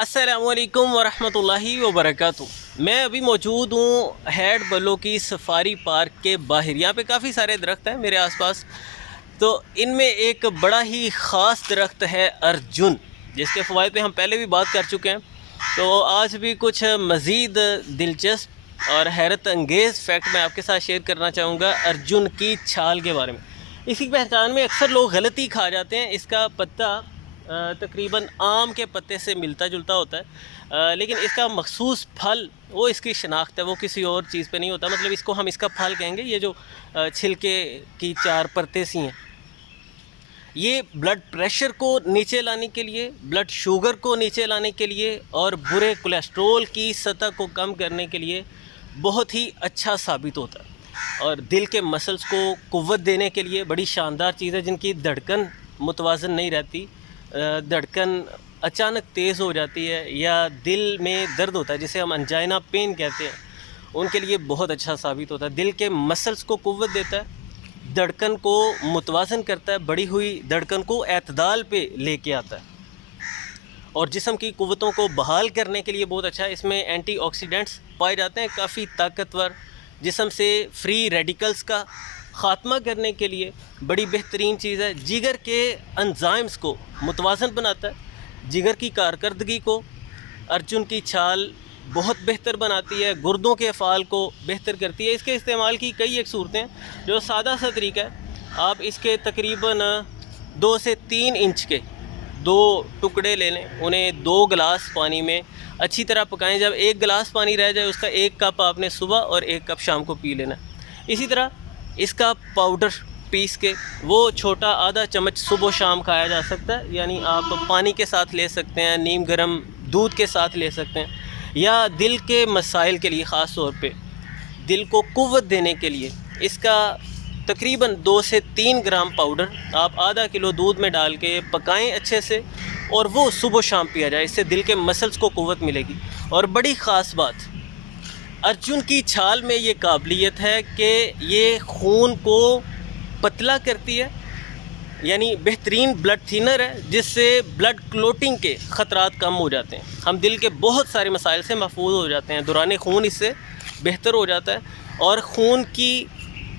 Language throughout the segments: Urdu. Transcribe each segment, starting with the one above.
السلام علیکم ورحمۃ اللہ وبرکاتہ۔ میں ابھی موجود ہوں ہیڈ بلو کی سفاری پارک کے باہر۔ یہاں پہ کافی سارے درخت ہیں میرے آس پاس، تو ان میں ایک بڑا ہی خاص درخت ہے ارجن، جس کے فوائد پہ ہم پہلے بھی بات کر چکے ہیں۔ تو آج بھی کچھ مزید دلچسپ اور حیرت انگیز فیکٹ میں آپ کے ساتھ شیئر کرنا چاہوں گا ارجن کی چھال کے بارے میں۔ اس کی پہچان میں اکثر لوگ غلطی کھا جاتے ہیں۔ اس کا پتا تقریباً آم کے پتے سے ملتا جلتا ہوتا ہے، لیکن اس کا مخصوص پھل وہ اس کی شناخت ہے، وہ کسی اور چیز پہ نہیں ہوتا۔ مطلب اس کو ہم اس کا پھل کہیں گے، یہ جو چھلکے کی چار پرتیں سی ہیں، یہ بلڈ پریشر کو نیچے لانے کے لیے، بلڈ شوگر کو نیچے لانے کے لیے اور برے کولیسٹرول کی سطح کو کم کرنے کے لیے بہت ہی اچھا ثابت ہوتا ہے، اور دل کے مسلز کو قوت دینے کے لیے بڑی شاندار چیز ہے۔ جن کی دھڑکن متوازن نہیں رہتی، دھڑکن اچانک تیز ہو جاتی ہے، یا دل میں درد ہوتا ہے جسے ہم انجائنا پین کہتے ہیں، ان کے لیے بہت اچھا ثابت ہوتا ہے۔ دل کے مسلز کو قوت دیتا ہے، دھڑکن کو متوازن کرتا ہے، بڑھی ہوئی دھڑکن کو اعتدال پہ لے کے آتا ہے، اور جسم کی قوتوں کو بحال کرنے کے لیے بہت اچھا ہے۔ اس میں اینٹی آکسیڈنٹس پائے جاتے ہیں، کافی طاقتور، جسم سے فری ریڈیکلز کا خاتمہ کرنے کے لیے بڑی بہترین چیز ہے۔ جگر کے انزائمز کو متوازن بناتا ہے، جگر کی کارکردگی کو ارجن کی چھال بہت بہتر بناتی ہے، گردوں کے افعال کو بہتر کرتی ہے۔ اس کے استعمال کی کئی ایک صورتیں، جو سادہ سا طریقہ ہے، آپ اس کے تقریباً 2 سے 3 انچ کے 2 ٹکڑے لے لیں، انہیں 2 گلاس پانی میں اچھی طرح پکائیں۔ جب 1 گلاس پانی رہ جائے، اس کا 1 کپ آپ نے صبح اور 1 کپ شام کو پی لینا۔ اسی طرح اس کا پاؤڈر پیس کے وہ چھوٹا آدھا چمچ صبح و شام کھایا جا سکتا ہے، یعنی آپ پانی کے ساتھ لے سکتے ہیں، نیم گرم دودھ کے ساتھ لے سکتے ہیں، یا دل کے مسائل کے لیے، خاص طور پہ دل کو قوت دینے کے لیے اس کا تقریباً 2 سے 3 گرام پاؤڈر آپ آدھا کلو دودھ میں ڈال کے پکائیں اچھے سے، اور وہ صبح و شام پیا جائے۔ اس سے دل کے مسلز کو قوت ملے گی۔ اور بڑی خاص بات، ارجن کی چھال میں یہ قابلیت ہے کہ یہ خون کو پتلا کرتی ہے، یعنی بہترین بلڈ تھینر ہے، جس سے بلڈ کلوٹنگ کے خطرات کم ہو جاتے ہیں۔ ہم دل کے بہت سارے مسائل سے محفوظ ہو جاتے ہیں، دوران خون اس سے بہتر ہو جاتا ہے، اور خون کی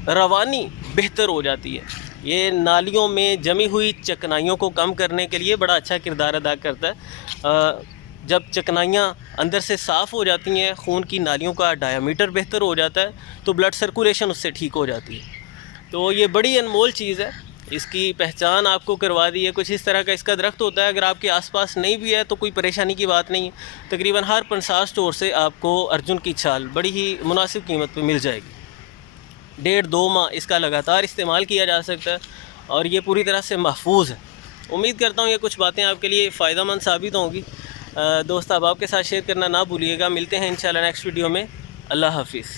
روانی بہتر ہو جاتی ہے۔ یہ نالیوں میں جمی ہوئی چکنائیوں کو کم کرنے کے لیے بڑا اچھا کردار ادا کرتا ہے۔ جب چکنائیاں اندر سے صاف ہو جاتی ہیں، خون کی نالیوں کا ڈایامیٹر بہتر ہو جاتا ہے، تو بلڈ سرکولیشن اس سے ٹھیک ہو جاتی ہے۔ تو یہ بڑی انمول چیز ہے، اس کی پہچان آپ کو کروا دی ہے۔ کچھ اس طرح کا اس کا درخت ہوتا ہے، اگر آپ کے آس پاس نہیں بھی ہے تو کوئی پریشانی کی بات نہیں ہے۔ تقریباً ہر پنسار سٹور سے آپ کو ارجن کی چھال بڑی ہی مناسب قیمت پہ مل جائے گی۔ 1.5-2 ماہ اس کا لگاتار استعمال کیا جا سکتا ہے، اور یہ پوری طرح سے محفوظ ہے۔ امید کرتا ہوں یہ کچھ باتیں آپ کے لیے فائدہ مند ثابت ہوں گی۔ دوست آپ کے ساتھ شیئر کرنا نہ بھولیے گا۔ ملتے ہیں انشاءاللہ نیکسٹ ویڈیو میں۔ اللہ حافظ۔